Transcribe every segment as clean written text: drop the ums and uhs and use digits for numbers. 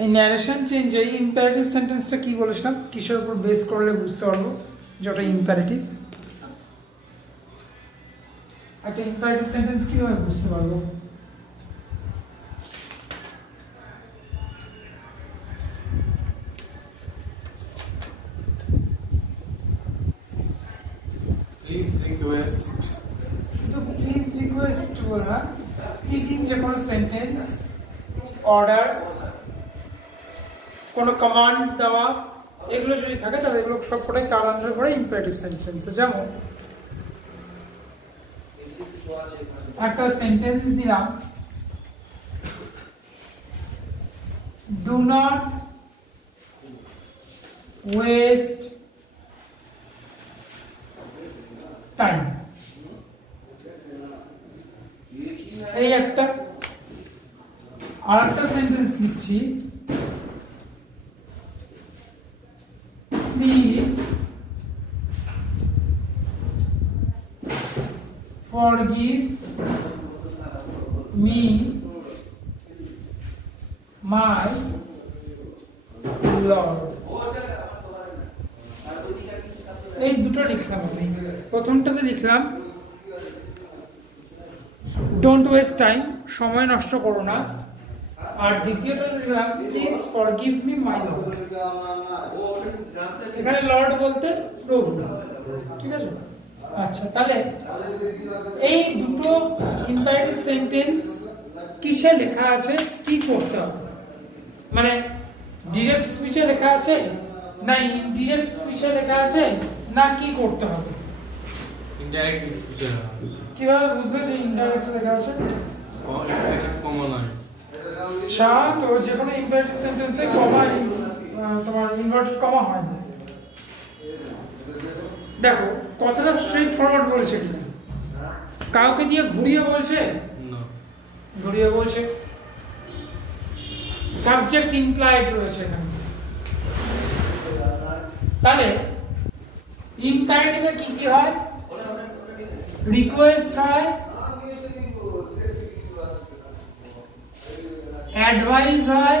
এই narration চেঞ্জে imperative সেন্টেন্সটা কি বলেছিলাম, কিসের উপর বেস করলে বুঝতে পারবো যে ওটা ইম্পারেটিভ? একটা ইম্পারেটিভ সেন্টেন্স কিভাবে বুঝতে পারবো? প্লিজ রিকোয়েস্ট, শুধু প্লিজ রিকোয়েস্ট বল না, ইটিং যে কোনো সেন্টেন্স, অর্ডার, কোনো কমান্ড দেওয়া, এগুলো যদি থাকে তাহলে এগুলো সবকটাই চার আন্ডার করে ইম্পারেটিভ সেন্টেন্স। যেমন একটা সেন্টেন্স দিলাম, ডু নট ওয়েস্ট টাইম, এই একটা। আর একটা সেন্টেন্স লিখছি, please forgive me my lord. এই দুটো লিখলাম আমি। প্রথমটাতে লিখলাম ডোন্ট ওয়েস্ট টাইম, সময় নষ্ট করো না। আর দ্বিতীয়টা লিখলাম please forgive me my lord. এখানে লর্ড বলতে প্রভু, ঠিক আছে? আচ্ছা, তাহলে এই দুটো ইম্পারেটিভ সেন্টেন্স কিসে লেখা আছে, কি করতে হবে? মানে ডিরেক্ট স্পিচে লেখা আছে না ইনডিরেক্ট স্পিচে লেখা আছে, না কি করতে হবে? ইনডাইরেক্ট স্পিচে লেখা আছে। কিভাবে বুঝলে যে ইনডাইরেক্ট লেখা আছে? কমা নাই। সাধারণত যে কোনো ইম্পারেটিভ সেন্টেন্সে কমা, তোমার ইনভার্টেড কমা হয় না। দেখো কথাটা স্ট্রেট ফরওয়ার্ড বলছে কিনা, কাউকে দিয়ে ঘুরিয়ে বলছে না, ঘুরিয়ে বলছে। সাবজেক্ট ইমপ্লাইড রয়েছে এখানে। তাহলে ইম্পারেটিভে কি কি হয়? রিকোয়েস্ট হয়, অ্যাডভাইস হয়,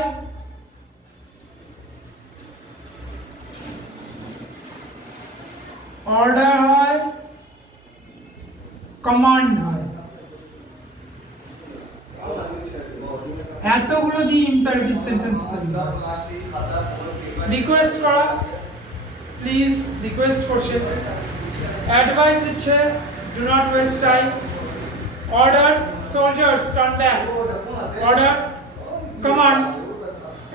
অর্ডার হয়, কমান্ড হয়। এতগুলো দিয়ে ইম্পারেটিভ সেন্টেন্স তৈরি হয়। রিকোয়েস্ট করা, প্লিজ রিকোয়েস্ট করছে। অ্যাডভাইস দিচ্ছে, do not waste time. Order, soldiers turn back. Order, command,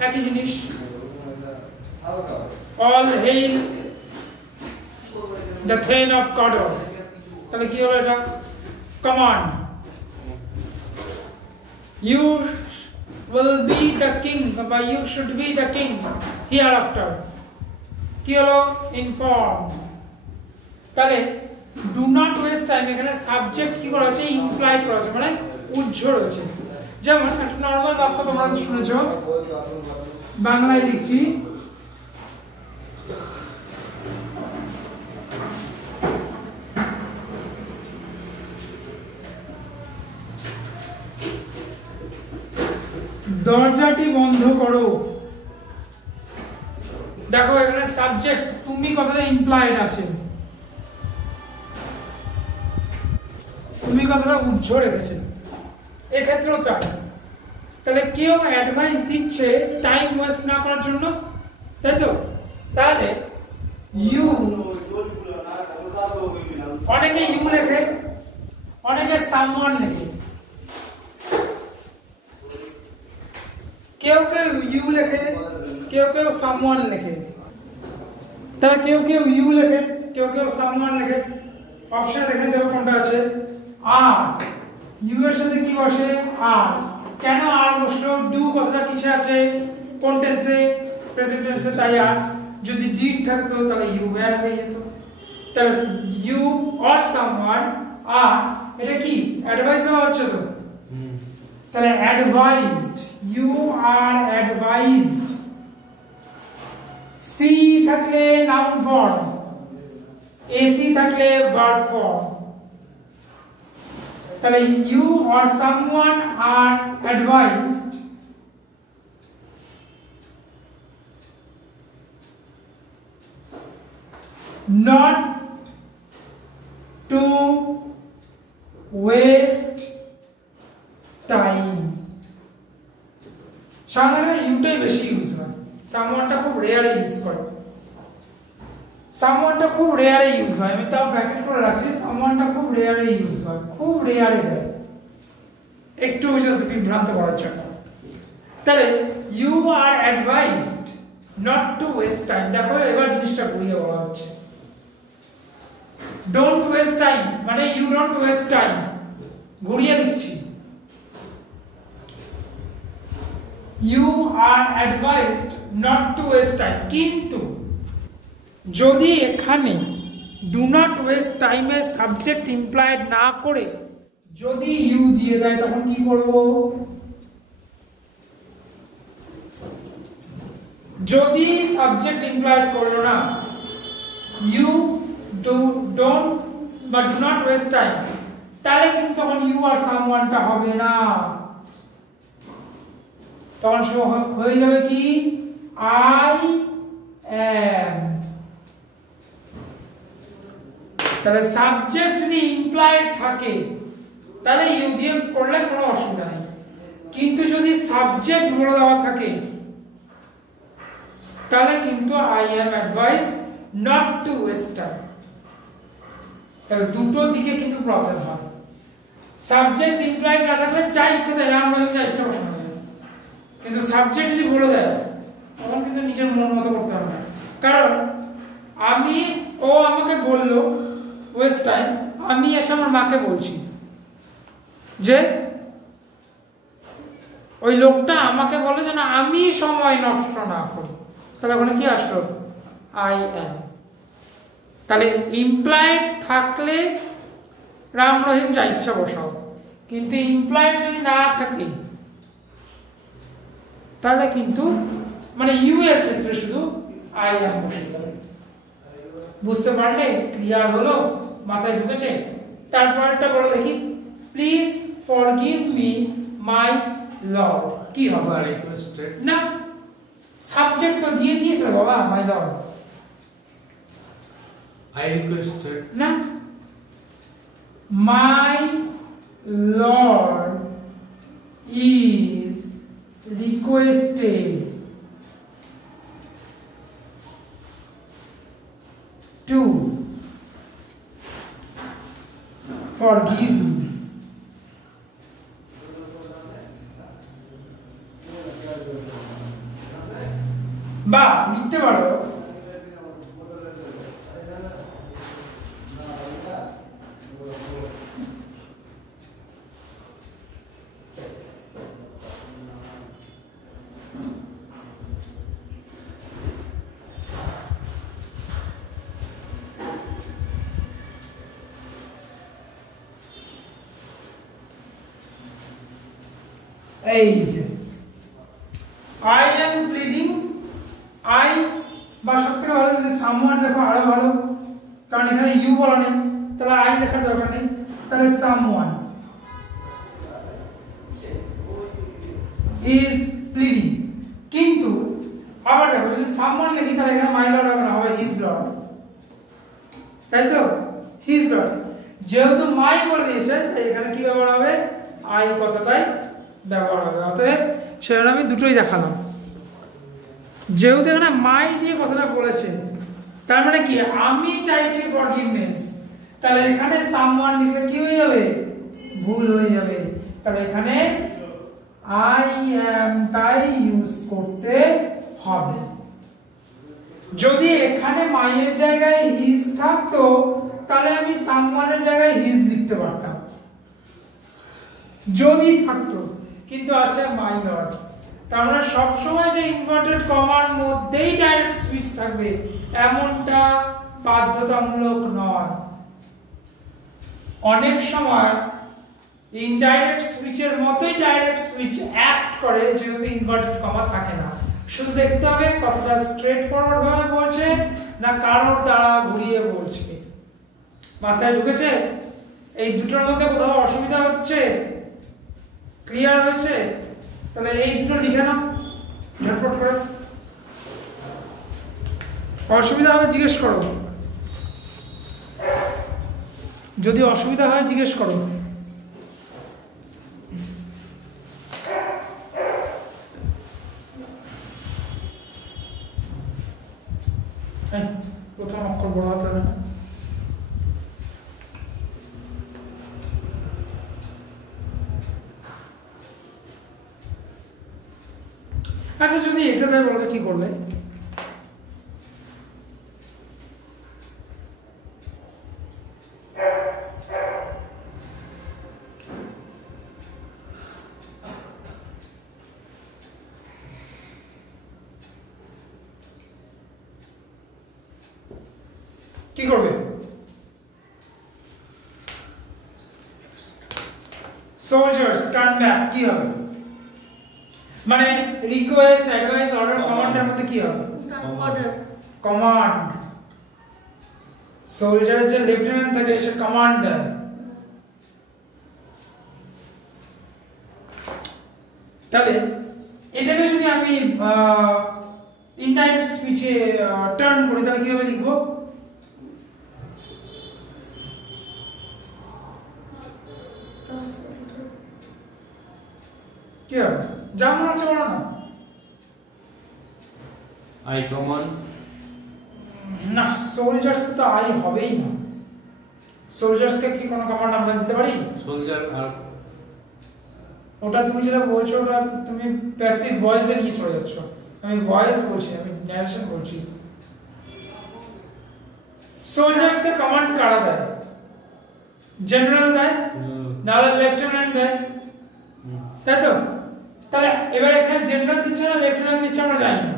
একই জিনিস। All hail the then of কডর, তাহলে কি হলো এটা? Command. You will be the king, বা you should be the king hereafter, কি হলো? ইনফর্ম। তাহলে ডু নট ওয়েস্ট টাইম, এখানে সাবজেক্ট কি করা আছে? ইমপ্লাইড করা আছে, মানে উজ্জ্ব রয়েছে। যেমন একটা নর্মাল বাক্য তোমরা শুনেছো, বাংলায় লিখছি, দরজাটি বন্ধ করো। দেখো এখানে সাবজেক্ট তুমি কথাটা ইমপ্লাইড আছে, তুমি কথাটা উজ্জ্ব রেখেছে, এক্ষেত্রেও তাই। তাহলে কেউ অ্যাডভাইস দিচ্ছে টাইম ওয়েস্ট না করার জন্য, তাই তো? তাহলে ইউ, অনেকে ইউ লেখে, অনেকে সামওয়ান লেখে, কেউ কেউ ইউ লেখে, কেউ কেউ সামওয়ান লেখে। তাহলে কেউ কেউ ইউ লেখে, কেউ কেউ সামওয়ান লেখে। অপশন দেখে দেখো কোনটা আছে। আর ইউ এর সাথে কি বসে? আর। কেন আর বসলো? ডু কথাটা কিসে আছে? কোন টেন্সে? প্রেজেন্ট টেন্সে, তাই আর। যদি ডিড থাকতো তাহলে ইউ ওয়্যার হয়ে যেত। তাহলে ইউ অর সামওয়ান আর, এটা কি অ্যাডভাইস দেওয়া হচ্ছে তো? তাহলে advised, you are advised. C থাকলে নাউন ফর্ম, এসি থাকলে ভার্ব ফর্ম। তাহলে you or someone are advised not to waste time সাধারণত ইউটাই বেশি ইউজ হয় সামওয়ানটা খুব রেয়ারে ইউজ করে সামওয়ানটা খুব রেয়ারে ইউজ হয় আমি তাও ব্র্যাকেট করে রাখছি সামওয়ানটা খুব রেয়ারে ইউজ হয় খুব রেয়ারে দেয় একটু জাস্ট বিভ্রান্ত করার জন্য তাহলে you are advised not to waste time দেখো এবার জিনিসটা ঘুরিয়ে বলা হচ্ছে ডোন্ট ওয়েস্ট টাইম মানে ইউ ডোন্ট ওয়েস্ট টাইম ঘুরিয়ে দিচ্ছি you are advised not to waste time কিন্তু যদি এখানে ডু নট ওয়েস্ট টাইমের সাবজেক্ট ইমপ্লাইড না করে যদি ইউ দিয়ে দেয় তখন কি করব যদি সাবজেক্ট ইমপ্লাইড করলো না ইউ ডোন্ট বা ডু নট ওয়েস্ট টাইম তাহলে কিন্তু তখন ইউ আর সামওয়ানটা হবে না তখন হয়ে যাবে কি আই অ্যাম তাহলে সাবজেক্ট যদি ইমপ্লাইড থাকে তাহলে ইউ দিয়ে করলে কোনো অসুবিধা নেই কিন্তু যদি সাবজেক্ট বলে দেওয়া থাকে তাহলে কিন্তু I am advise not to waste time তাহলে দুটো দিকে কিন্তু প্রবলেম হয় সাবজেক্ট ইমপ্লাইড না থাকলে যা ইচ্ছা দেয় রাম রহিম যা ইচ্ছা বসানো যায় কিন্তু সাবজেক্ট যদি বলে দেয় তখন কিন্তু নিজের মন মতো করতে হবে না কারণ ও আমাকে বললো ওয়েস্ট টাইম আমি এসে আমার মাকে বলছি যে ওই লোকটা আমাকে বলে যে না আমি সময় নষ্ট না করি তাহলে ওখানে কি আসলো আই অ্যাম তাহলে ইমপ্লাইড থাকলে রাম রহিম যা ইচ্ছা বসাও কিন্তু ইমপ্লাইড যদি না থাকে তাহলে কিন্তু মানে ইউ এর ক্ষেত্রে শুধু আই অ্যাম বসে যাবে বুঝতে পারলে ক্লিয়ার হলো মাথায় ঢুকেছে তারপরটা বলো দেখি please forgive me my lord কি হবে রিকোয়েস্টেড না সাবজেক্ট তো দিয়ে দিয়েছিল বাবা মাই লর্ড I requested না my lord is requested to forgive me বা লিখতে পারো এই যে আই এম প্লিডিং আই বা সবথেকে ভালো যদি সামওয়ান লেখো আরো ভালো কারণ এখানে ইউ বলা নেই তাহলে আই লেখার দরকার নেই তাহলে সামওয়ান ইজ প্লিডিং কিন্তু আবার দেখো যদি সামওয়ান লিখি তাহলে এখানে মাই লর্ড হবে না হবে হিজ লর্ড তাই তো হিজ লর্ড যেহেতু মাই বলে দিয়েছে তাই এখানে কি ব্যবহার হবে আই কথাটাই ব্যবহার হবে অতএব সেখানে আমি দুটোই দেখালাম যেহেতু এখানে মাই দিয়ে কথাটা বলেছে তার মানে কি আমি চাইছি ফরগিভনেস তাহলে এখানে সামওয়ান লিখলে কি হয়ে যাবে ভুল হয়ে যাবে তাহলে এখানে আই অ্যাম তাই ইউজ করতে হবে যদি এখানে মাইয়ের জায়গায় হিজ থাকতো তাহলে আমি সামওয়ানের জায়গায় হিজ লিখতে পারতাম যদি থাকতো কিন্তু আছে মাই লর্ড তার মানে সবসময় যে ইনভার্টেড কমার মধ্যেই ডাইরেক্ট স্পিচ থাকবে এমনটা বাধ্যতামূলক নয় অনেক সময় ইনডাইরেক্ট স্পিচের মতোই ডাইরেক্ট স্পিচ অ্যাক্ট করে যেহেতু ইনভার্টেড কমা থাকে না শুধু দেখতে হবে কতটা স্ট্রেট ফরওয়ার্ড ভাবে বলছে না কারোর দ্বারা ঘুরিয়ে বলছে মাথায় ঢুকেছে এই দুটোর মধ্যে কোথাও অসুবিধা হচ্ছে ক্লিয়ার হয়েছে তাহলে এই দুটো লিখে নাও ঝটপট করে অসুবিধা হলে জিজ্ঞেস করো যদি অসুবিধা হয় জিজ্ঞেস করো। প্রথম অক্ষর বড় হতে হবে না। আচ্ছা যদি এটা দেয় বলো কি করবে? কি করবে? সোলজার্স টার্ন ব্যাক কি হবে? মানে রিকোয়েস্ট, অ্যাডভাইস, অর্ডার, কমান্ডের মধ্যে কি হবে? অর্ডার। কমান্ড। সোলজারের যে লেফটেন্যান্ট থাকে সে কমান্ড দেয়। তাহলে এটাকে যদি আমি ইনডাইরেক্ট স্পিচে টার্ন করি তাহলে কিভাবে লিখবো? কি হবে? যা মনে হচ্ছে বলো না। I command. না, সোলজার্স তো আই হবেই না। সোলজার্সকে কি কোনো কমান্ড আমরা দিতে পারি? Soldier আর ওটা তুমি যেটা বলছো ওটা তুমি প্যাসিভ ভয়েসে নিয়ে চলে যাচ্ছ। আমি ভয়েস বলছি, আমি ন্যারেশন বলছি। সোলজার্সকে কমান্ড কারা দেয়? জেনারেল দেয়, নাহলে লেফটেন্যান্ট দেয়, তাই তো? তাহলে এবার এখানে জেনারেল দিচ্ছে না লেফটেন্যান্ট দিচ্ছে আমরা জানি না,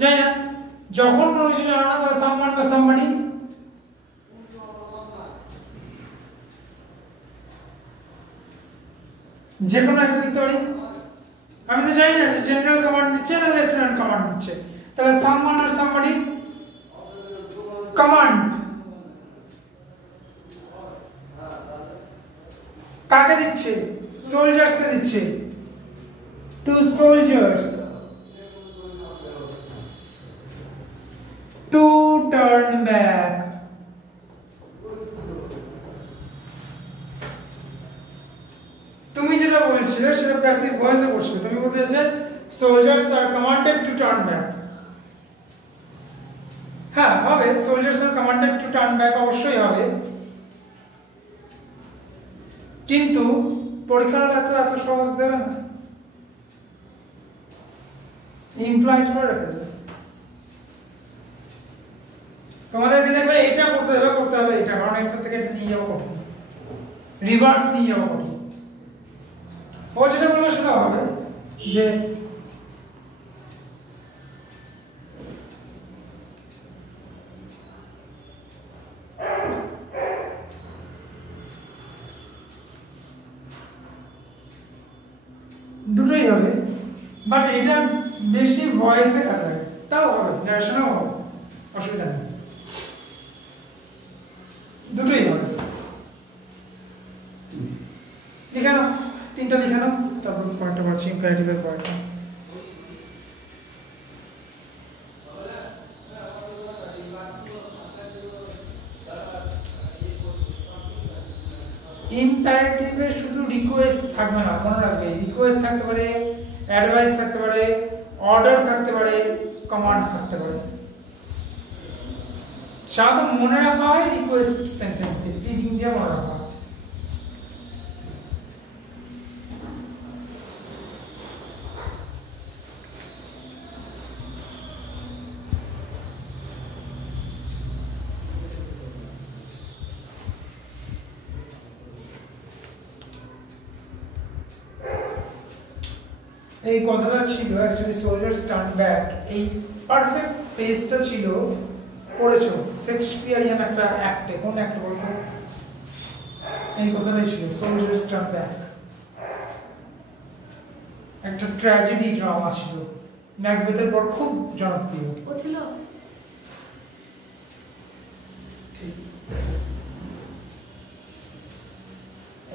জানি না। যখন কোনো কিছু জানো না তাহলে সামওয়ান বা সামবডি যে কোনো একটা দিতে পারি। আমি তো জানি না যে জেনারেল কমান্ড দিচ্ছে না লেফটেন্যান্ট কমান্ড দিচ্ছে, তাহলে সামওয়ান আর সামবডি কমান্ড কাকে দিচ্ছে? সোলজার্সকে দিচ্ছে। To soldiers to turn back. তুমি যেটা বলছিলে সেটা প্যাসিভ ভয়েসে বলছিলে। তুমি বলতে চাইছে soldiers are commanded to turn back. হ্যাঁ হবে, soldiers are commanded to turn back অবশ্যই হবে, কিন্তু পরীক্ষার এত সহজ দেবে না, ইমপ্লয়েড করে রেখে দেবে। তোমাদেরকে দেখবে এটা করতে হবে এটা, কারণ এখান থেকে এটা নিয়ে যাবো কঠিন, রিভার্স নিয়ে যাবো কঠিন। ও যেটা বলবো সেটা হবে যে দুটোই হবে, বাট এটা বেশি ভয়েসে কাজ লাগে, তাও হবে, ন্যারেশনও হবে, অসুবিধা নেই, দুটোই হবে। লিখে নাও, তিনটা লিখে নাও, তারপর পয়েন্টটা পাচ্ছি ইম্পারেটিভের পয়েন্টটা। ইম্পারেটিভে শুধু রিকোয়েস্ট থাকবে না, মনে রাখবে রিকোয়েস্ট থাকতে পারে, অ্যাডভাইস থাকতে পারে, অর্ডার থাকতে পারে, কমান্ড থাকতে পারে। সাধারণত মনে রাখা হয় রিকোয়েস্ট সেন্টেন্স দিয়ে, প্লিজিং দিয়ে মনে রাখা হয়। এই কথাটা ছিল অ্যাকচুয়ালি সোলজার্স টার্ন ব্যাক, এই পারফেক্ট ফ্রেজটা ছিল পড়েছো শেক্সপিয়ারিয়ান একটা অ্যাক্টে, কোন অ্যাক্ট বলতো? এই কথাটাই ছিল সোলজার্স টার্ন ব্যাক, একটা ট্র্যাজেডি ড্রামা ছিল, ম্যাকবেথের পর খুব জনপ্রিয়। ওথেলো।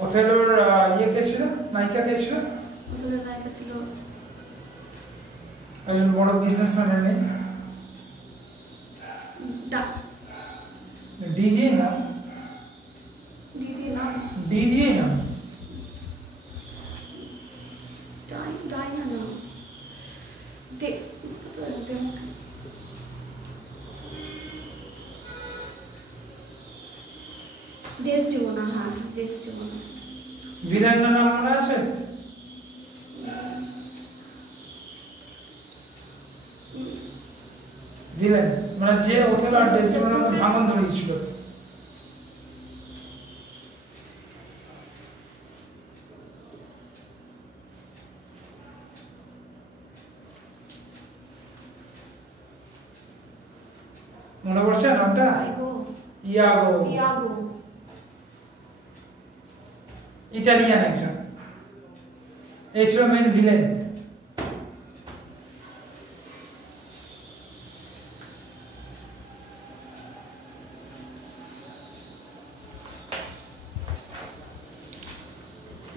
ওথেলোর ইয়ে কে ছিল, নায়িকা কে ছিল? ওথেলোর নায়িকা ছিল একজন বড় বিজনেসম্যানের নেই, ডা ডি দিয়ে না, Diana না ডেস্টিমোনা, হ্যাঁ ডেস্টিমোনা। ভিলেনের নাম মনে আছে? ভিলেন মানে যে ওথেলো আর ডেসডেমোনার ভাঙন ধরিয়েছিল। মনে পড়ছে নামটা? ইয়াগো। ইয়াগো ইটালিয়ান একজন, এই ছিল মেন ভিলেন।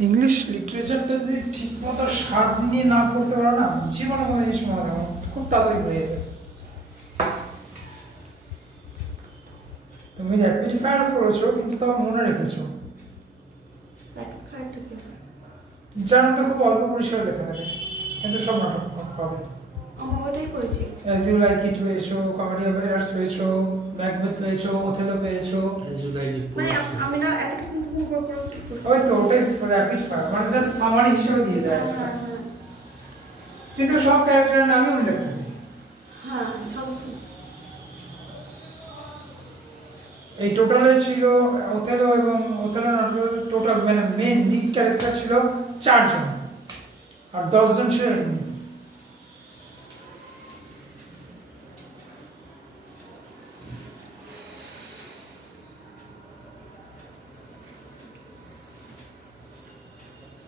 ইংলিশ লিটারেচারটা যদি ঠিক মতো স্বাদ নিয়ে না পড়তে পারো না, জীবনে কোনো জিনিস মনে রাখো খুব তাড়াতাড়ি ভুলে যাবে। তুমি র্যাপিড ফায়ার পড়েছো কিন্তু তাও মনে রেখেছো, যার মধ্যে খুব অল্প পরিসরে লেখা থাকে কিন্তু সব নাটক পাবে। আমার ওটাই পড়েছি। অ্যাজ ইউ লাইক ইট পেয়েছো, কমেডি অফ এরার্স পেয়েছো, ম্যাকবেথ পেয়েছো, ওথেলো পেয়েছো। মানে আমি না এত ওই তো ওটাই র্যাপিড ফায়ার, মানে জাস্ট সামারি হিসেবে দিয়ে দেয়। কিন্তু সব ক্যারেক্টারের নামই উল্লেখ থাকে। হ্যাঁ সব। এই টোটালে ছিল ওথেলো এবং ওথেলো নাটকের টোটাল মানে মেন লিড ক্যারেক্টার ছিল 4 জন আর 10 জন ছিল এমনি।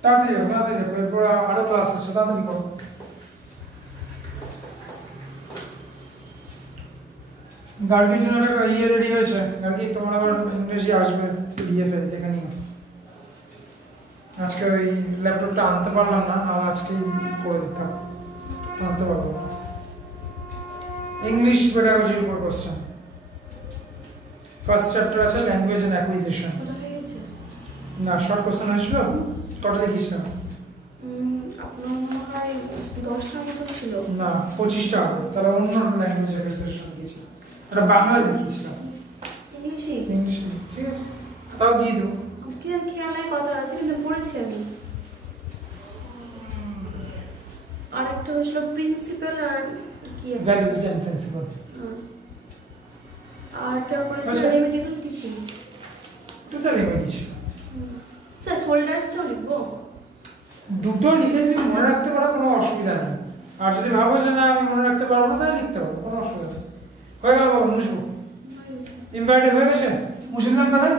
তাড়াতাড়ি এরপর আরো ক্লাস আছে, তাড়াতাড়ি করো। গার্গির জন্য একটা ইয়ে রেডি হয়েছে। গার্গি তোমার আবার ইংরেজি আসবে পিডিএফ এ, দেখে নিও। আজকে ওই ল্যাপটপটা আনতে পারলাম না, আর আজকে করে দিতাম, আনতে পারবো না। ইংলিশ পেডাগজির উপর কোশ্চেন, ফার্স্ট চ্যাপ্টার আছে ল্যাঙ্গুয়েজ এন্ড অ্যাকুইজিশন। না শর্ট কোশ্চেন আসছিল, কটা লিখিছিলাম? আপনার মনে হয় 10টার মতো ছিল। না 25টা হবে, তাহলে অন্য ল্যাঙ্গুয়েজ অ্যাকুইজিশন লিখেছিলাম, এটা বাংলা লিখেছিলাম। ইংলিশে? ইংলিশে ঠিক আছে, তাও দিয়ে দেবো। খেয়াল নাই কত আছে, কিন্তু পড়েছি আমি। আর একটা হচ্ছিল প্রিন্সিপাল আর কি ভ্যালুজ এন্ড প্রিন্সিপাল। আর একটা পড়েছি রেমিডিয়েবল টিচিং। টোটাল রেমিডি ছিল। স্যার সোল্ডার্সটাও লিখবো? দুটো লিখে যদি মনে রাখতে পারো কোনো অসুবিধা নেই, আর যদি ভাবো যে না আমি মনে রাখতে পারবো না তাহলে লিখতে পারবো, কোনো অসুবিধা নেই। হয়ে গেল বাবা, মুছবো। এমব্রয়ডারি হয়ে গেছে, মুছে দিলাম তাহলে।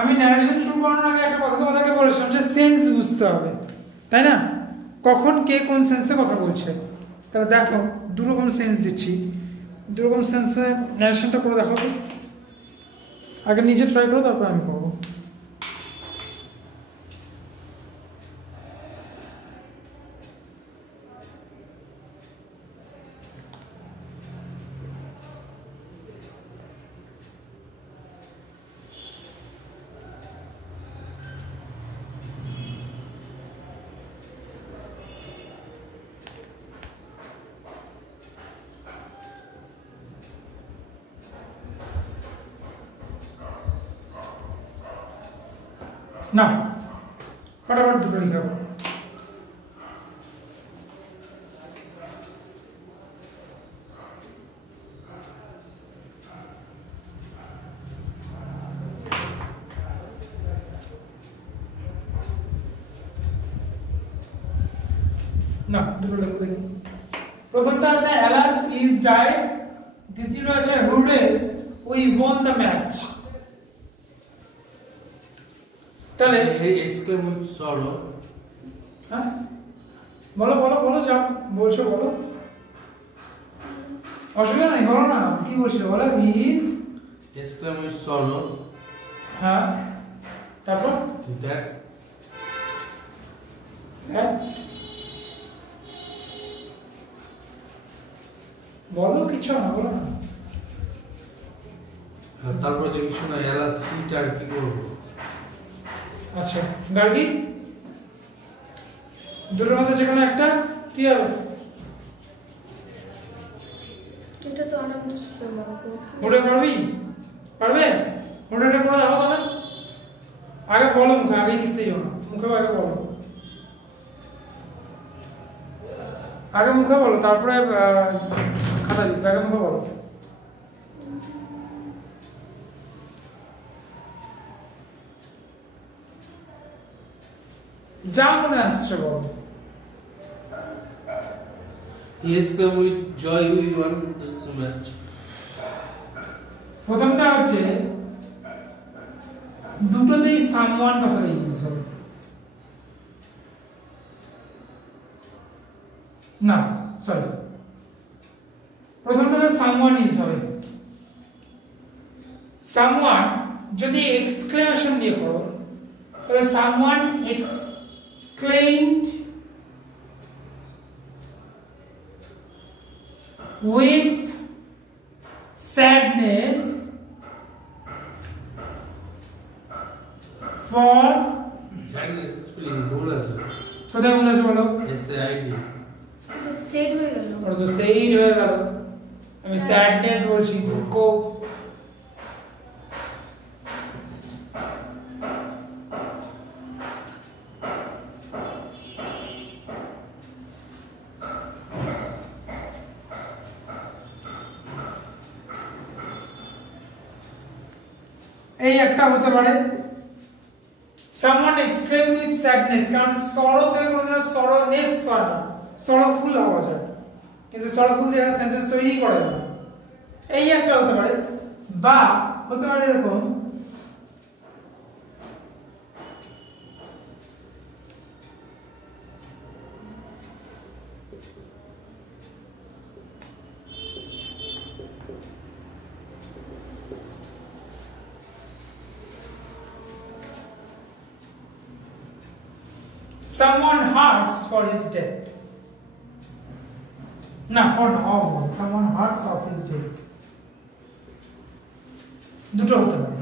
আমি ন্যারেশন শুরু করার আগে একটা কথা তোমাদেরকে বলেছিলাম যে সেন্স বুঝতে হবে, তাই না? কখন কে কোন সেন্সে কথা বলছে। তাহলে দেখো দুরকম সেন্স দিচ্ছি, দুরকম সেন্সে ন্যারেশনটা করে দেখো। আগে নিজে ট্রাই করো, তারপর আমি করবো। না ফটাফট দুটো লিখাবো। না দুটো লেখো দেখি। প্রথমটা আছে অ্যালাস ইজ ডাইড, দ্বিতীয়টা আছে হুডে উই ওয়ান দ্য ম্যাচ। তাহলে এক্সক্লেম উইথ সরো। হ্যাঁ বলো বলো বলো, যা বলছো বলো, অসুবিধা নেই, বলো না কি বলছিল বলো। He is exclaim with sorrow. হ্যাঁ তারপর That হ্যাঁ বলো কিছু না বলো না তারপর যে কিছু না এরা সিট আর কি করবো আচ্ছা গার্গী দুটোর মধ্যে যে কোনো একটা কি হবে এটা তো আনন্দ সুপার মুড়ে পারবি পারবে মুড়েটা করে দাও তাহলে আগে বলো মুখে আগে লিখতে যাও না মুখে আগে বলো আগে মুখে বলো তারপরে খাতা লিখবে আগে মুখে বলো যা মনে আসছে বলো Yes, come with joy we won this match. প্রথমটা হচ্ছে দুটোতেই সামওয়ান কথাটা ইউজ হবে না সরি প্রথমটা সামওয়ান ইউজ হবে সামওয়ান যদি এক্সক্লেমেশন দিয়ে করো তাহলে someone exclaimed with sadness for Chinese spelling ভুল আছে কোথায় বলেছে বলো SAID সেট হয়ে গেল ওটা তো সেইড হয়ে গেল আমি স্যাডনেস বলছি দুঃখ এই একটা হতে পারে someone exclaimed with sadness কারণ sorrow থেকে কোনো sorrowness হয় না sorrowful হওয়া যায় কিন্তু sorrowful দিয়ে একটা সেন্টেন্স তৈরি করে না এই একটা হতে পারে বা হতে পারে এরকম someone hurts for his death না for all someone hurts of his death দুটো হতে পারে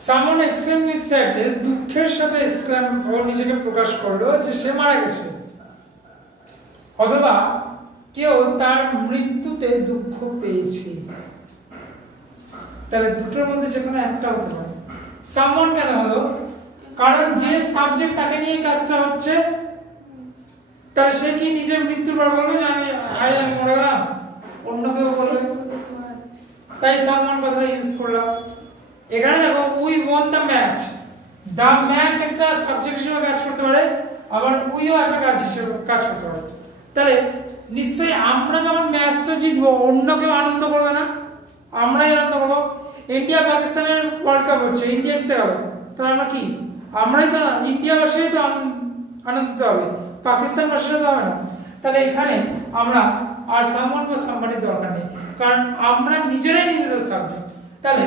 someone exclaimed with sadness দুঃখের সাথে এক্সক্লেম ও নিজেকে প্রকাশ করলো যে সে মারা গেছে অথবা কেউ তার মৃত্যুতে দুঃখ পেয়েছে তাহলে দুটোর মধ্যে যে কোনো একটা হতে পারে someone কেন হলো কারণ যে সাবজেক্ট তাকে নিয়ে কাজটা হচ্ছে তার সে কি নিজের মৃত্যুর পর বলবে যে আমি মরে গেলাম অন্য কেউ বলবে তাই সামওয়ান কথাটা ইউজ করলাম এখানে দেখো উই ওয়ান দ্য ম্যাচ একটা সাবজেক্ট হিসেবে কাজ করতে পারে আবার উইও একটা কাজ হিসেবে কাজ করতে পারে তাহলে নিশ্চয়ই আমরা যখন ম্যাচটা জিতবো অন্য কেউ আনন্দ করবে না আমরাই আনন্দ করবো ইন্ডিয়া পাকিস্তানের ওয়ার্ল্ড কাপ হচ্ছে ইন্ডিয়া জিতে গেল তাহলে আমরা কি আমরাই তো না ইন্ডিয়াবাসীই তো আনন্দিত হবে পাকিস্তানবাসীরা তো হবে না তাহলে এখানে আমরা আর সামওয়ান বা সামবাডির দরকার নেই কারণ আমরা নিজেরাই নিজেদের সাবজেক্ট তাহলে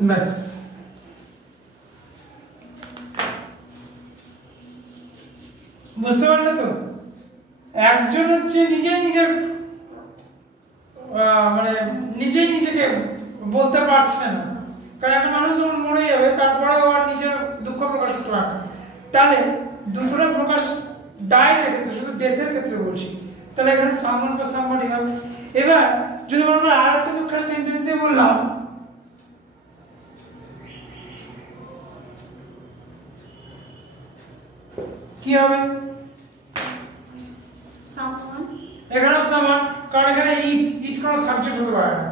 ব্যাস বুঝতে পারলে তো একজন হচ্ছে নিজেই নিজের মানে নিজেই নিজেকে বলতে পারছে না কারণ একটা মানুষ যখন মরে যাবে তারপরেও আর নিজের দুঃখ প্রকাশ করতে পারে না তাহলে দুঃখটা প্রকাশ ডাইরেক্ট ক্ষেত্রে শুধু ডেথের ক্ষেত্রে বলছি তাহলে এখানে সামন বা সামবাডি হবে এবার যদি আমরা আর একটা দুঃখের সেন্টেন্স দিয়ে বললাম someone এখানেও সামওয়ান, কারণ এখানে ইট কোনো সাবজেক্ট হতে পারে না,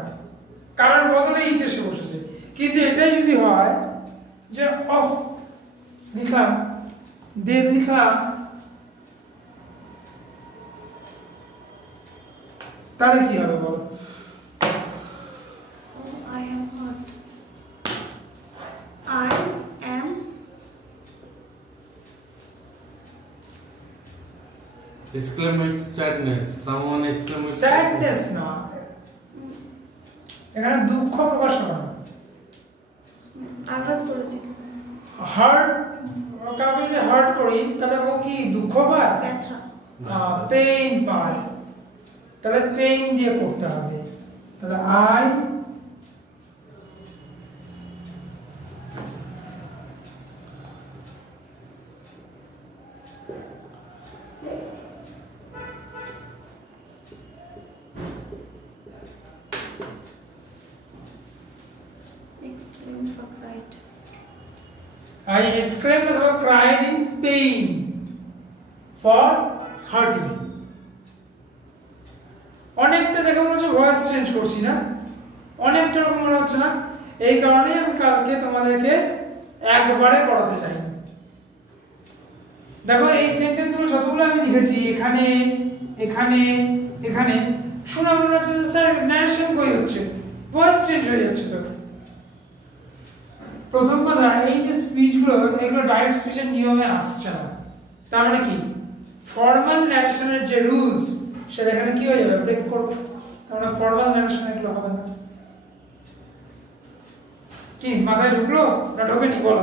কারণ বদলে ইট এসে বসেছে। কিন্তু এটাই যদি হয় যে লিখলাম, দেব লিখলাম, তাহলে কি হবে বলো? I am hurt. I am exclamate sadness, someone exclamate sadness না, এখানে দুঃখ প্রকাশ করা। আঘাত করেছি, হার্ট, কাউকে যদি হার্ট করি তাহলে ও কি দুঃখ পায়? ব্যথা। পেইন পায়, তাহলে পেইন দিয়ে করতে হবে। তাহলে I Exclaimed or cried. I exclaimed or cried in pain for hurting. অনেকটা দেখে মনে হচ্ছে ভয়েস চেঞ্জ করছি না, অনেকটা রকম মনে হচ্ছে না, এই কারণে আমি কালকে তোমাদেরকে একবারে পড়াতে চাই। দেখো এই সেন্টেন্সগুলো যতগুলো আমি লিখেছি এখানে এখানে এখানে, শোনা মনে হচ্ছে স্যার ন্যারেশন কই হচ্ছে, ভয়েস চেঞ্জ হয়ে যাচ্ছে। তো প্রথম কথা, এই যে স্পিচগুলো এগুলো ডাইরেক্ট স্পিচের নিয়মে আসছে না, তার মানে কি ফর্মাল ন্যারেশনের যে রুলস সেটা এখানে কি হয়ে যাবে, ব্রেক করবে। তার মানে ফর্মাল ন্যারেশন এগুলো হবে না। কি মাথায় ঢুকলো না ঢোকেনি বলো?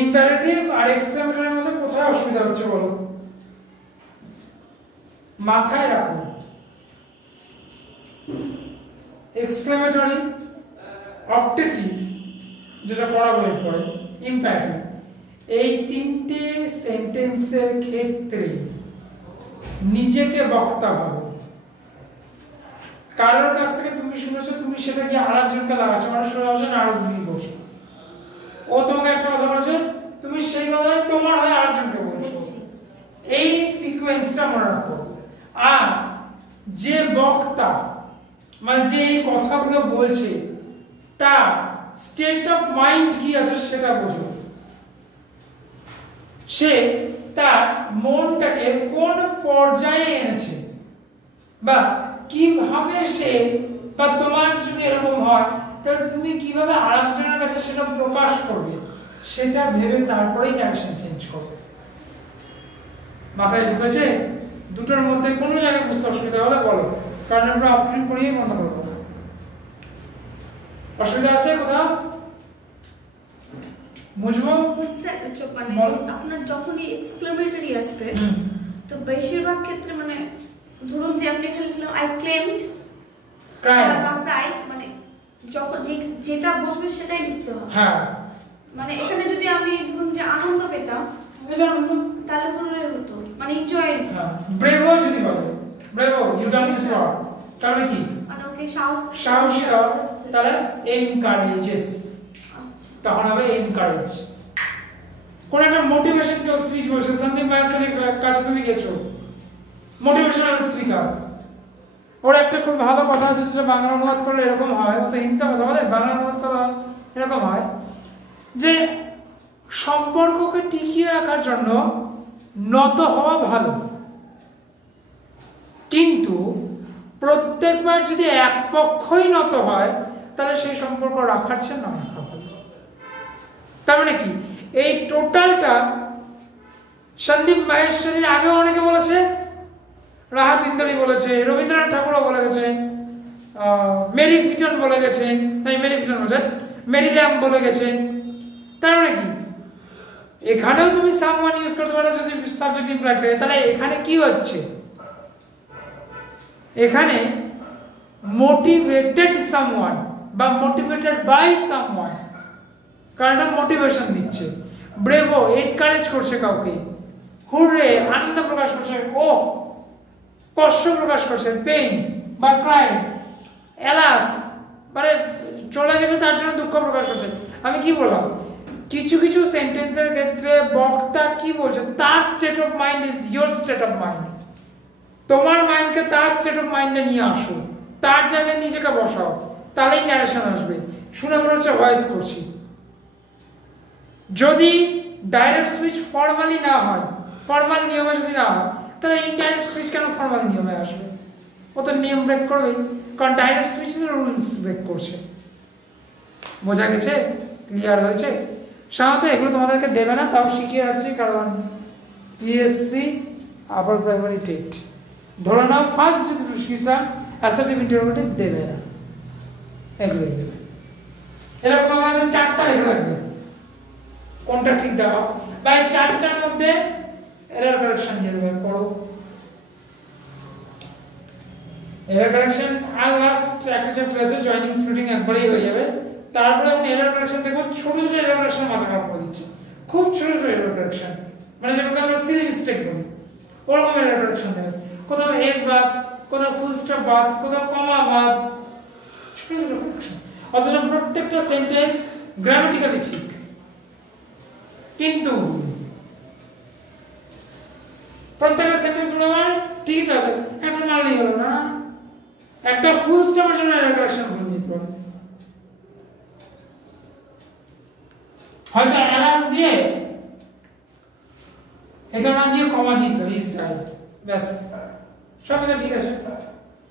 ইম্পারেটিভ আর এক্সক্লেমেটরের মধ্যে কোথায় অসুবিধা হচ্ছে বলো? মাথায় রাখো, এক্সক্লেমেটরি, অপটেটিভ যেটা পড়াবো এরপরে, ইম্পারেটিভ, এই তিনটে সেন্টেন্সের ক্ষেত্রে নিজেকে বক্তা ভাবো। কারোর কাছ থেকে তুমি শুনেছো, তুমি সেটা কি আরেকজনকে লাগাচ্ছো, মানে শোনা হচ্ছে না আরো তুমি বসো, ও তোমাকে একটা কথা বলেছে, তুমি সেই কথাই তোমার হয়ে আরেকজনকে বলছো। এই সিকোয়েন্সটা মনে রাখো। আর যে বক্তা মানে যে এই কথাগুলো বলছে তার স্টেট অফ মাইন্ড কি আছে সেটা বোঝো। সে তার মনটাকে কোন পর্যায়ে এনেছে, বা কিভাবে সে, বা তোমার যদি এরকম হয় তাহলে তুমি কিভাবে আরেকজনের কাছে সেটা প্রকাশ করবে, সেটা ভেবে তারপরেই ন্যারেশন চেঞ্জ করবে। মাথায় ঢুকেছে? দুটোর মধ্যে কোনো জায়গায় বুঝতে অসুবিধা হলে বলো, কারণ আমরা আপডেট করিয়ে বন্ধ করবো। অসুবিধা আছে কোথাও? বুঝবো? মানে আপনার যখনই এক্সক্লেমেটরি আসবে তো বেশিরভাগ ক্ষেত্রে মানে ধরুন যে আপনি এখানে লিখলেন আই ক্লেমড বা ক্রাইড, মানে যখন যেটা বসবে সেটাই লিখতে হবে। হ্যাঁ, মানে এখানে যদি আমি ধরুন যে আনন্দ পেতাম তাহলে হলে হতো, মানে এনজয়। হ্যাঁ, ব্রেভো যদি বলো, bravo you done this work, তাহলে কি মানে ওকে সাহসী দাও, তাহলে এনকারেজেস, তখন হবে এনকারেজ। কোন একটা মোটিভেশন কেউ স্পিচ বলছে, সামথিং মাইস্টারের কাছে তুমি গেছো, মোটিভেশনাল স্পিকার, ওর একটা খুব ভালো কথা আছে, সেটা বাংলা অনুবাদ করলে এরকম হয়, ও তো হিন্দি কথা বলে, বাংলা অনুবাদ করা এরকম হয় যে সম্পর্ককে টিকিয়ে রাখার জন্য নত হওয়া ভালো, কিন্তু প্রত্যেকবার যদি এক পক্ষই নত হয় তাহলে সেই সম্পর্ক রাখার চেয়ে না রাখা ভালো। তার মানে কি এই টোটালটা সন্দীপ মাহেশ্বরীর আগে অনেকে বলেছে, রাহাত ইন্দ্রি বলেছে, রবীন্দ্রনাথ ঠাকুরও বলে গেছে, মেরি ফিটন বলে গেছেন, মেরি ফিটন বলছেন, মেরি ল্যাম্ব বলে গেছেন। তার মানে কি এখানেও তুমি সামওয়ান ইউজ করতে পারো যদি সাবজেক্ট ইমপ্লয়েড থাকে, তাহলে এখানে কি হচ্ছে, এখানে মোটিভেটেড সামওয়ান বা মোটিভেটেড বাই সামওয়ান, কারণ এটা মোটিভেশন দিচ্ছে। ব্রেভো এনকারেজ করছে কাউকে, হুররে আনন্দ প্রকাশ করছে, ও কষ্ট প্রকাশ করছে, পেইন বা ক্রাই, এলাস মানে চলে গেছে তার জন্য দুঃখ প্রকাশ করছে। আমি কি বললাম, কিছু কিছু সেন্টেন্সের ক্ষেত্রে বক্তা কি বলছে, তার state of mind is your state of mind. তোমার মাইন্ডকে তার স্টেট অফ মাইন্ডে নিয়ে আসো, তার জায়গায় নিজেকে বসাও, তাহলেই ন্যারেশন আসবে। শুনে মনে হচ্ছে ভয়েস করছি। যদি ডাইরেক্ট স্পিচ ফর্মালি না হয়, ফর্মাল নিয়মে যদি না হয়, তাহলে ইনডাইরেক্ট স্পিচ কেন ফর্মাল নিয়মে আসবে? ও তো নিয়ম ব্রেক করবেই, কারণ ডাইরেক্ট স্পিচ রুলস ব্রেক করছে। বোঝা গেছে? ক্লিয়ার হয়েছে? সাধারণত এগুলো তোমাদেরকে দেবে না, তাও শিখিয়ে রাখছি, কারণ পিএসসি আপার প্রাইমারি টেট ধরে নাও ফার্স্ট যে দুটো শিখলাম অ্যাসার্টিভ ইন্টারোগেটিভ দেবে না, এগুলোই দেবে। এরকম আমাদের 4টা লেখা থাকবে, কোনটা ঠিক দেওয়া, বা এই 4টার মধ্যে এরর কারেকশন দিয়ে দেবে, পড়ো এরর কারেকশন। আর লাস্ট একটা চ্যাপ্টার আছে জয়েনিং স্প্লিটিং, একবারেই হয়ে যাবে। তারপরে আপনি এরর কারেকশন দেখো, ছোট ছোট এরর কারেকশন মাথা খারাপ করে দিচ্ছে, খুব ছোট ছোট এরর কারেকশন, মানে যেটাকে আমরা সিলি মিস্টেক বলি, ওরকম এরর কারেকশন দেবে। কোথাও এস বাদ, কোথাও ফুল স্টপ বাদ, কোথাও কমা বাদ, ছোট ছোট কারেকশন। অথচ প্রত্যেকটা সেন্টেন্স গ্রামাটিক্যালি ঠিক, কিন্তু প্রত্যেকটা সেন্টেন্স মানে ঠিক আছে, এখন মানলেই হলো না, একটা ফুল স্টপের জন্য এরর কারেকশন করে দিতে পারে। হয়তো অ্যালাস দিয়ে এটা না দিয়ে কমা দিয়ে দিল, ইজ রাইট, ব্যাস সব এটা ঠিক আছে,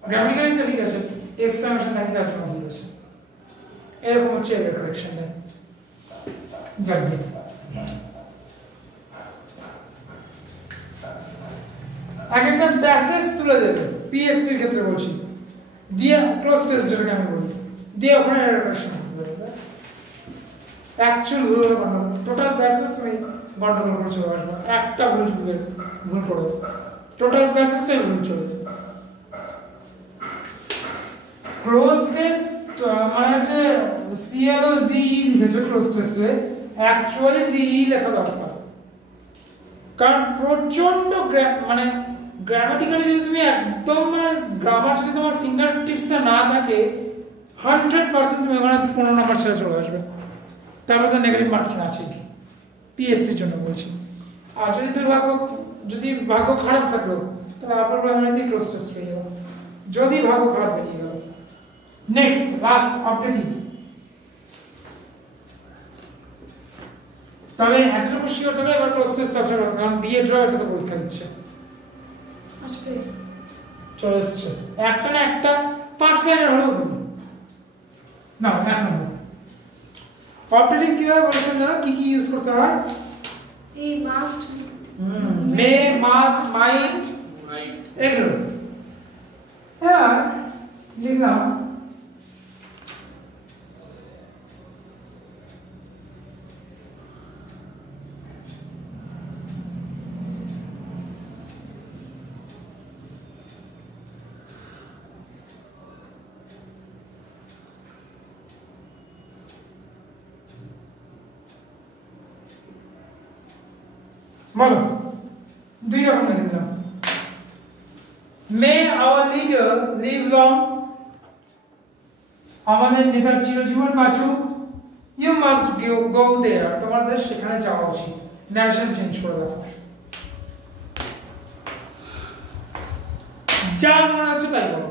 গ্রামাটিক্যালি তো ঠিক আছে, এক্সক্লামেশন থাকে তার সময় ঠিক আছে। এরকম হচ্ছে এরর কারেকশন দেয়। যাবে এক একটা প্যাসেজ তুলে দেবে, পিএসসির ক্ষেত্রে বলছি, দিয়ে ক্লোজ টেস্ট যেটাকে আমি বলি, দিয়ে ওখানে এরর কারেকশন করতে পারবে, ব্যাস অ্যাকচুয়াল ভুল হলো না, টোটাল প্যাসেজ তুমি গন্ডগোল করে চলে আসবে, একটা ভুল করো, টোটাল প্যাসেজটাই ভুল চলে। ক্লোজ টেস্ট মানে হচ্ছে সিএলও জিই লিখেছে ক্লোজ টেস্টে, অ্যাকচুয়ালি জিই লেখা দরকার, কারণ প্রচন্ড মানে গ্রামাটিক্যালি যদি তুমি একদম মানে গ্রামার যদি তোমার ফিঙ্গার টিপসে না থাকে 100% তুমি ওখানে 15 নম্বর ছেড়ে চলে আসবে, তারপর তো নেগেটিভ মার্কিং আছে পিএসসির জন্য বলছি। আর যদি ভাগ্য খারাপ থাকলো তাহলে আপার প্রাইমারিতে ক্লোজ টেস্ট পেয়ে যাবো, যদি ভাগ্য খারাপ বেরিয়ে গেল। নেক্সট লাস্ট অবজেক্টিভ, তবে এতটুকু শিওর হলে এবার ক্লোজ টেস্ট আসবে, কারণ বিএ ড্র এটা তো পরীক্ষা দিচ্ছে, আসবে চলে এসছে একটা না একটা 5 লাইনের হলেও দেবে না, 1 নম্বর অবজেক্টিভ কিভাবে বলেছেন না, কি কি ইউজ করতে হয়? এই মাস্ট, মে, মাস্ট, মাইট, এগুলো। এবার লিখলাম বলো, 2 রকম লিখে দিলাম। মে আওয়ার লিডার লিভ লং, আমাদের নেতার চিরজীবন বাঁচুক, ইউ মাস্ট গো দেয়ার, তোমাদের সেখানে যাওয়া উচিত। ন্যারেশন চেঞ্জ করে দাও, যা মনে হচ্ছে তাই বলো।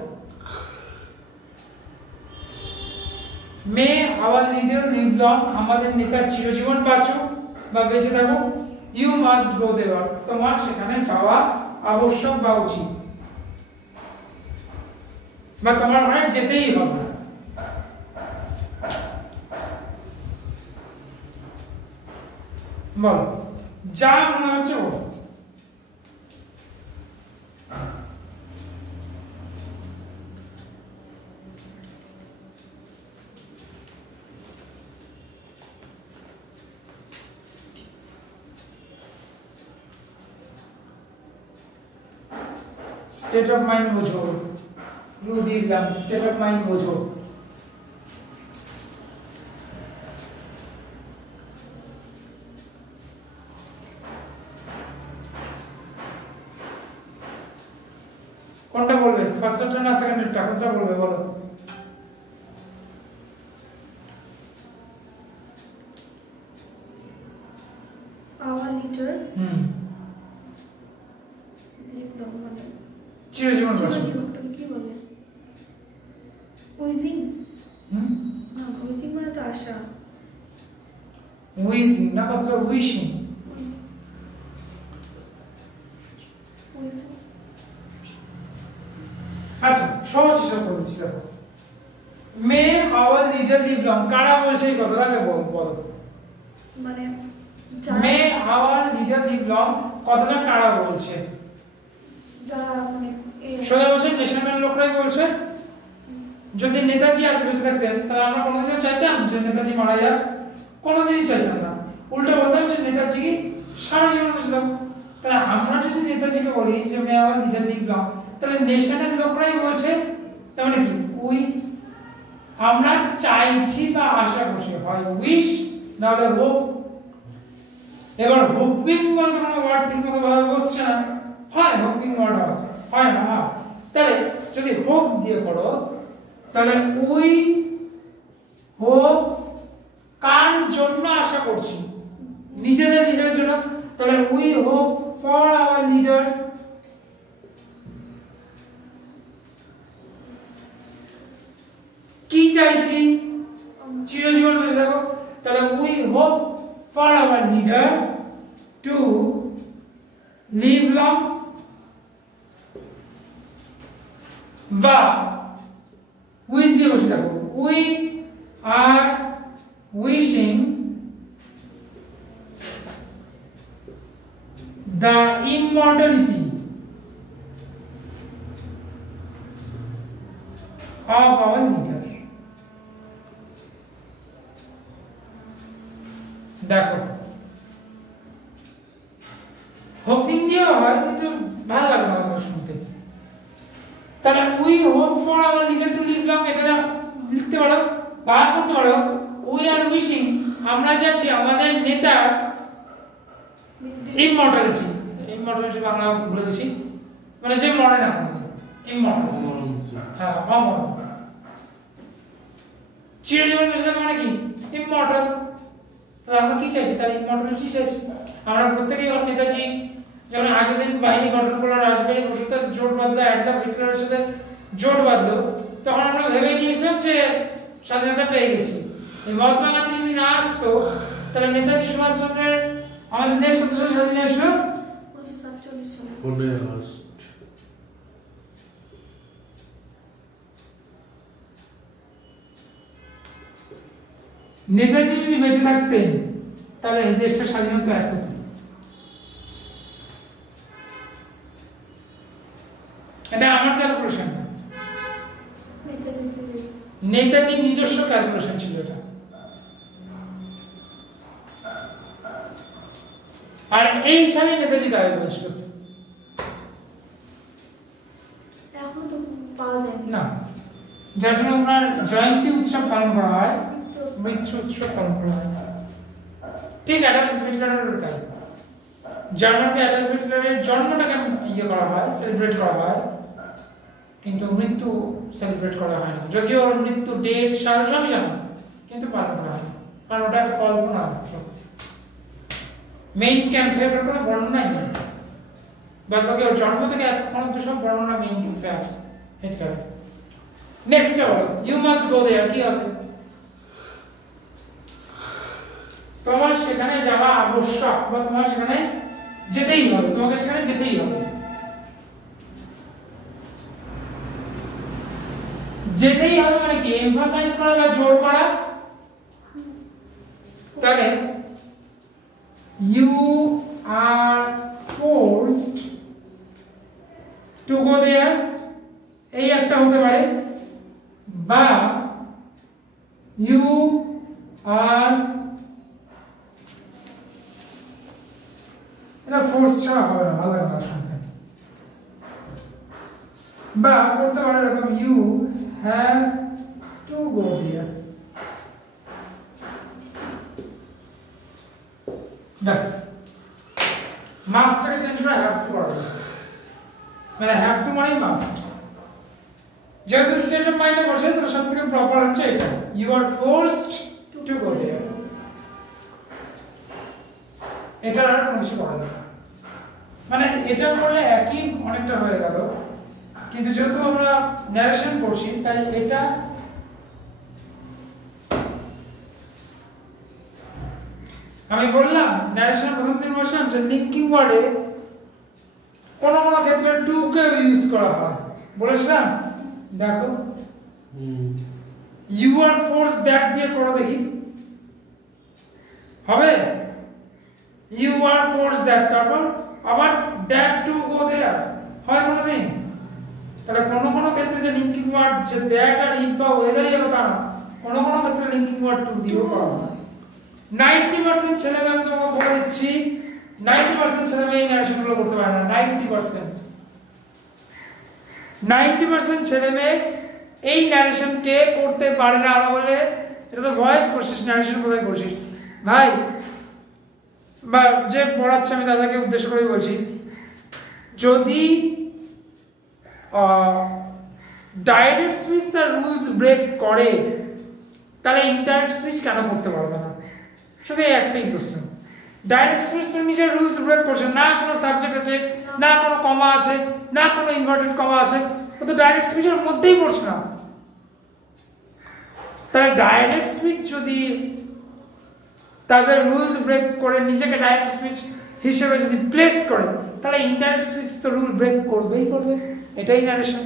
মে আওয়ার লিডার লিভ লং, আমাদের নেতার চিরজীবন বাঁচুক বা বেঁচে থাকুক, ইউ মাস্ট গো দেয়ার, তোমার সেখানে যাওয়া আবশ্যক বা উচিত, বা তোমার ওখানে যেতেই হবে। বলো, যা মনে হচ্ছে বলো। স্টেট অফ মাইন্ড বোঝো, ক্লু দিয়ে দিলাম, স্টেট অফ মাইন্ড বোঝো। কোনটা বলবে, ফার্স্টটা না সেকেন্ডটা, কোনটা বলবে বলো? আওয়ার লিডার চিরজীবন বাঁচবে। চিরজীবনটাকে কি বলে? উইজিং। না, উইজিং মানে তো আশা। উইজিং না, কথাটা উইশিং। আচ্ছা, সহজ হিসাব করে দিচ্ছি দেখো। মে আওয়ার লিডার লিভ লং, কারা বলছে এই কথাটাকে বলো। মানে মে আওয়ার লিডার লিভ লং কথাটা কারা বলছে? যারা মানে সোজা বলছে নেশনাল লোকরাই বলছে। যদি নেতাজি আজ বেঁচে থাকতেন তাহলে আমরা কোনোদিনও চাইতাম যে নেতাজি মারা যাক? কোনোদিনই চাইতাম না। উল্টো বলতাম যে নেতাজি সারা জীবন বেঁচে থাকুক। তাহলে আমরা যদি নেতাজিকে বলি যে মে আওয়ার লিডার লিভ লং, তাহলে নেশনাল লোকরাই বলছে। তার মানে কি? উই, আমরা চাইছি বা আশা করছি, হয় উইশ না হলে হোপ। এবার হোপিং বলতে কোনো ওয়ার্ড ঠিক মতো ভাবে বসছে না, হয় হোপিং ওয়ার্ড হয় না। তাহলে যদি হোপ দিয়ে করো তাহলে উই হোপ কার জন্য আশা করছি? নিজেদের লিডারের জন্য। তাহলে we hope for our leader. কি চাইছি? চিরজীবন বেঁচে থাকো। তাহলে we hope for our leader to live long, বা উইশ দিয়ে বসে থাকো, we are wishing the immortality of our leader. দেখো, হোপিং দিয়েও হয় কিন্তু ভালো লাগে না কথা শুনতে। তাহলে we hope for our leader to live long, এটা লিখতে পারো, বার করতে পারো। উই আর উইশিং, আমরা চাইছি আমাদের নেতার ইমর্টালিটি। ইমর্টালিটি বাংলা বলে দিচ্ছি, মানে যে মরে না, ইমর্টাল। হ্যাঁ, অমর। চিরজীবন বেঁচে থাকা মানে কি? ইমর্টাল। তাহলে আমরা কি চাইছি? তাহলে ইমর্টালিটি চাইছি। আমরা প্রত্যেকেই নেতাজি যখন আজাদিন বাহিনী গঠন করার আসবে, ওর সাথে জোট বাঁধলো, অ্যাডলফ হিটলারের সাথে জোট বাঁধলো, তখন আমরা ভেবে নিয়েছিলাম যে স্বাধীনতা পেয়ে গেছি। এই মহাত্মা গান্ধী যদি না আসতো তাহলে নেতাজি সুভাষচন্দ্রের আমাদের দেশ কত সালে স্বাধীন হয়েছিল? 1947 সালে। 15 আগস্ট। নেতাজি যদি বেঁচে থাকতেন তাহলে এই দেশটা স্বাধীনতা এত। এটা আমার ক্যালকুলেশন না, নেতাজির নিজস্ব ক্যালকুলেশন ছিল এটা। আর এই সালে নেতাজি গায়েব হয়েছিল। এখন তো পাওয়া যায় না, যার জন্য ওনার জয়ন্তী উৎসব পালন করা হয়, মৃত্যু উৎসব পালন করা হয়। ঠিক অ্যাডলফ হিটলারের তাই। জার্মানিতে অ্যাডলফ হিটলারের জন্মটাকে করা হয়, সেলিব্রেট করা হয়, কিন্তু মৃত্যু সেলিব্রেট করা হয় না। যদিও ওর মৃত্যু ডেট সাল সবই জানো, কিন্তু পালন করা হয় না, কারণ ওটা একটা কল্পনা মাত্র। মেইন ক্যাম্পের কোনো বর্ণনাই নেই। বাদ বাকি ওর জন্ম থেকে এতক্ষণ তো সব বর্ণনা মেইন ক্যাম্পে আছে হিটলারের। নেক্সট বলো, ইউ মাস্ট গো দেয়ার, কি হবে? তোমার সেখানে যাওয়া আবশ্যক, বা তোমার সেখানে যেতেই হবে, তোমাকে সেখানে যেতেই হবে। যেতেই হবে মানে কি? এমফাসাইজ করা বা জোর করা। তাহলে you are forced to go there, এই একটা হতে পারে, বা ইউ আর, এটা ফোর্স ছাড়া হবে না, ভালো লাগে না শুনতে। বা করতে পারে এরকম, you have to go there. ব্যাস, মাস্টটাকে চেঞ্জ করে হ্যাভ টু করা যায়। মানে হ্যাভ টু মানে মাস্ট। যেহেতু স্টেট অফ মাইন্ডে বসে, তাহলে সব থেকে প্রপার হচ্ছে এটা, you are forced to go there. এটা আর কোনো কিছু করা যাবে না। মানে এটা করলে একই অনেকটা হয়ে গেল, কিন্তু যেহেতু আমরা ন্যারেশন করছি তাই এটা আমি বললাম ন্যারেশন প্রথম দিন বলছিলাম যে লিঙ্কিং ওয়ার্ডে কোনো কোনো ক্ষেত্রে টু কে ইউজ করা হয় বলেছিলাম দেখো ইউ আর ফোর্স দ্যাট দিয়ে করো দেখি হবে ইউ আর ফোর্স দ্যাট তারপর আবার দ্যাট টু গো দেয়ার হয় কোনোদিন তাহলে কোনো কোনো ক্ষেত্রে যে লিঙ্কিং ওয়ার্ড যে দ্যাট আর ইট বা ওয়েদারই হলো তা না কোনো কোনো ক্ষেত্রে লিঙ্কিং ওয়ার্ড টু দিয়েও করা হয় 90% ছেলে মেয়ে আমি তোমাকে বলে দিচ্ছি 90% ছেলে মেয়ে এই ন্যারেশনগুলো করতে পারে না 90% ছেলে মেয়ে এই ন্যারেশনকে করতে পারে না আমরা বলে এটা তো ভয়েস করছিস ন্যারেশন কোথায় করছিস ভাই বা যে পড়াচ্ছে আমি দাদাকে উদ্দেশ্য করে বলছি যদি ডাইরেক্ট স্পিচ তার রুলস ব্রেক করে তাহলে ইনডাইরেক্ট স্পিচ কেন করতে পারবে না শুধু একটাই প্রশ্ন ডাইরেক্ট স্পিচ নিজের রুলস ব্রেক করছে না কোনো সাবজেক্ট আছে না কোনো কমা আছে না কোনো ইনভার্টেড কমা আছে ও তো ডাইরেক্ট স্পিচের মধ্যেই পড়ছে না তাহলে ডাইরেক্ট স্পিচ যদি তাদের রুলস ব্রেক করে নিজেকে ডাইরেক্ট স্পিচ হিসেবে যদি প্লেস করে তাহলে ইনডাইরেক্ট স্পিচ তো রুল ব্রেক করবেই করবে এটাই ন্যারেশন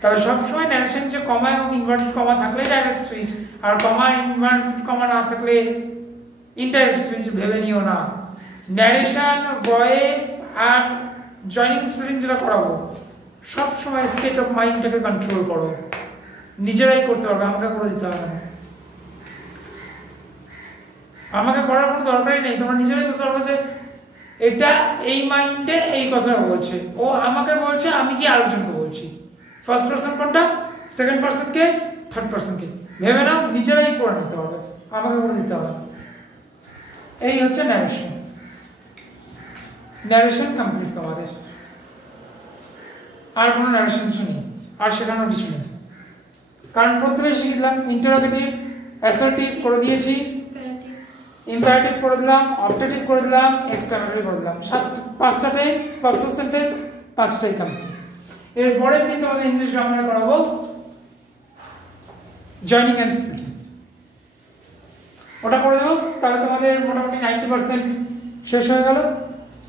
তাহলে সবসময় ন্যারেশন যে কমা এবং ইনভার্টেড কমা থাকলে ডাইরেক্ট স্পিচ আর কমা ইনভার্টেড কমা না থাকলে ইনডাইরেক্ট স্পিচ ভেবে নিও না ন্যারেশন ভয়েস আর জয়নিং স্পিলিং যেটা করাবো সবসময় স্টেট অফ মাইন্ডটাকে কন্ট্রোল করো নিজেরাই করতে পারবে আমাকে করে দিতে হবে না আমাকে করার কোনো দরকারই নেই তোমরা নিজেরাই বুঝতে পারবে যে এটা এই মাইন্ডে এই কথাটা বলছে ও আমাকে বলছে আমি কি আরেকজনকে বলছি ফার্স্ট পারসন কোনটা সেকেন্ড পারসন কে থার্ড পারসন কে ভেবে নাও নিজেরাই করে নিতে হবে আমাকে করে দিতে হবে এই হচ্ছে ন্যারেশন ন্যারেশন কমপ্লিট তোমাদের আর কোনো ন্যারেশন কিছু নেই আর শেখানোর কিছু নেই কারণ প্রথমে শিখলাম ইন্টারোগেটিভ অ্যাসার্টিভ করে দিয়েছি ইম্পারেটিভ করে দিলাম অবজেক্টিভ করে দিলাম এক্সক্লেমেটরি করে দিলাম পাঁচটা টেন্স পাঁচটা সেন্টেন্স পাঁচটাই কমপ্লিট এরপরের দিন তোমাদের ইংলিশ গ্রামারে করাবো জয়নিং অ্যান্ড স্প্লিটিং ওটা করে দেবো তাহলে তোমাদের মোটামুটি 90% শেষ হয়ে গেল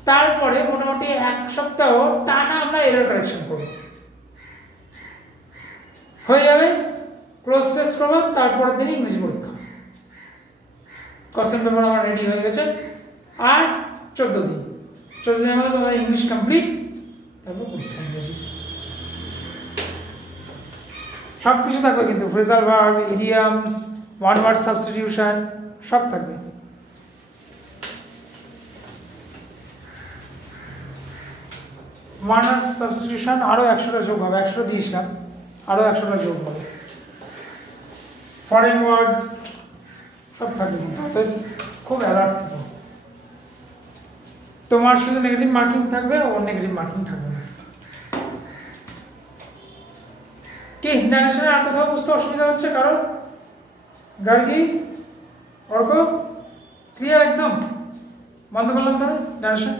তারপরে মোটামুটি এক সপ্তাহ টানা আমরা এরর কারেকশন করবো হয়ে যাবে ক্লোজ টেস্ট করবো তারপরের দিন ইংরেজি পরীক্ষা কোশ্চেন পেপার আমার রেডি হয়ে গেছে আর 14 দিনের মধ্যে তোমাদের ইংলিশ কমপ্লিট তারপর পরীক্ষা ইংরেজি সব কিছু থাকবে কিন্তু phrasal verb idioms one word substitution সব থাকবে ওয়ান ওয়ার্ড সাবস্টিটিউশন আরো 100টা যোগ হবে 100 দিয়েছিলাম আরো 100টা যোগ হবে ফরেন ওয়ার্ডস সব থাকবে খুব অ্যালার্ট থাকবে তোমার শুধু নেগেটিভ মার্কিং থাকবে ওর নেগেটিভ মার্কিং থাকবে না কি ন্যারেশনে আর কোথাও বুঝতে অসুবিধা হচ্ছে কারো গার্গি অর্ক ক্লিয়ার একদম বন্ধ করলাম তাহলে ন্যারেশন